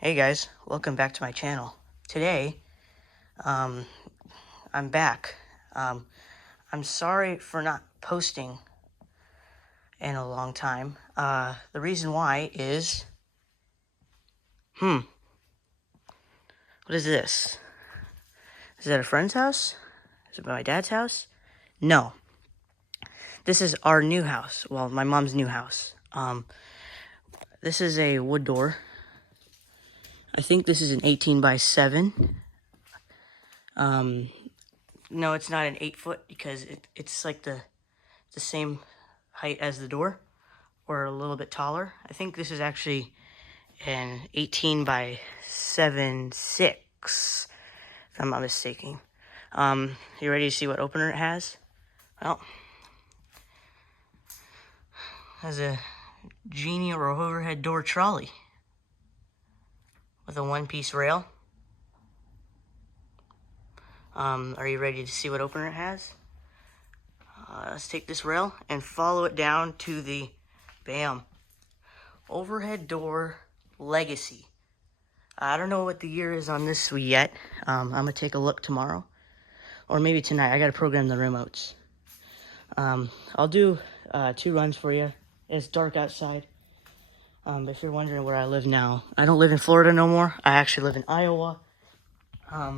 Hey guys, welcome back to my channel. Today, I'm back. I'm sorry for not posting in a long time. The reason why is, what is this? Is that a friend's house? Is it my dad's house? No. This is our new house. Well, my mom's new house. This is a wood door. I think this is an 18 by 7. No, it's not an 8-foot because it's like the same height as the door, or a little bit taller. I think this is actually an 18 by 7.6, if I'm not mistaken. You ready to see what opener it has? Well, it has a genie or overhead door trolley with a one-piece rail. Are you ready to see what opener it has? Let's take this rail and follow it down to the, bam, overhead door legacy. I don't know what the year is on this yet. I'm gonna take a look tomorrow, or maybe tonight. I gotta program the remotes. I'll do 2 runs for you. It's dark outside. If you're wondering where I live now, I don't live in Florida no more. I actually live in Iowa. Let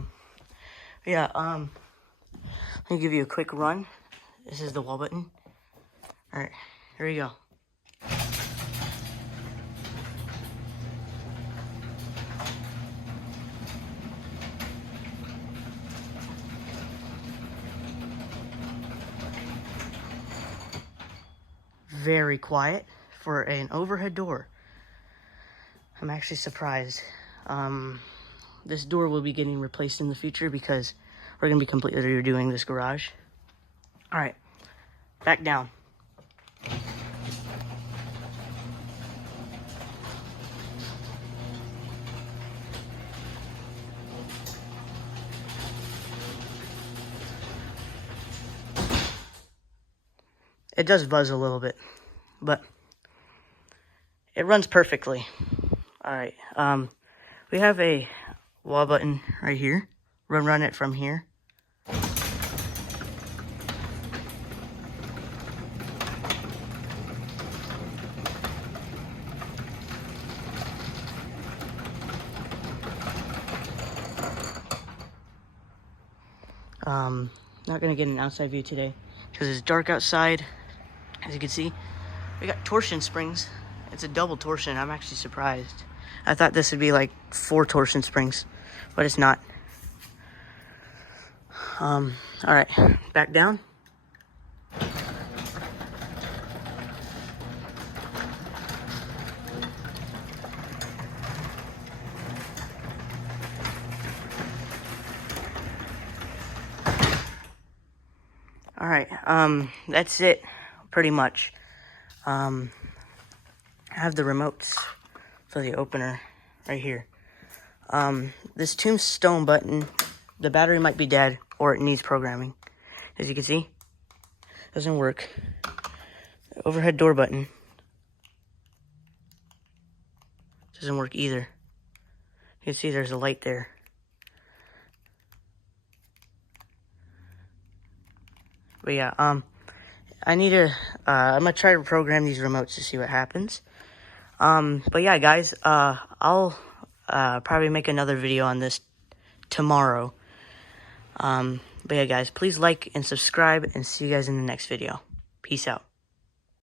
me give you a quick run. This is the wall button. All right, here we go. Very quiet for an overhead door. I'm actually surprised. This door will be getting replaced in the future because we're going to be completely redoing this garage. All right, back down. It does buzz a little bit, but it runs perfectly. All right, we have a wall button right here. Run it from here. Not gonna get an outside view today because it's dark outside. As you can see, we got torsion springs. It's a double torsion. I'm actually surprised. I thought this would be like 4 torsion springs, but it's not. All right, back down. All right, that's it, pretty much. I have the remotes for the opener right here. This tombstone button, the battery might be dead or it needs programming. As you can see, doesn't work. Overhead door button doesn't work either. You can see there's a light there. But yeah, I need to, I'm gonna try to program these remotes to see what happens. But yeah, guys, I'll probably make another video on this tomorrow. But yeah, guys, please like and subscribe, and see you guys in the next video. Peace out.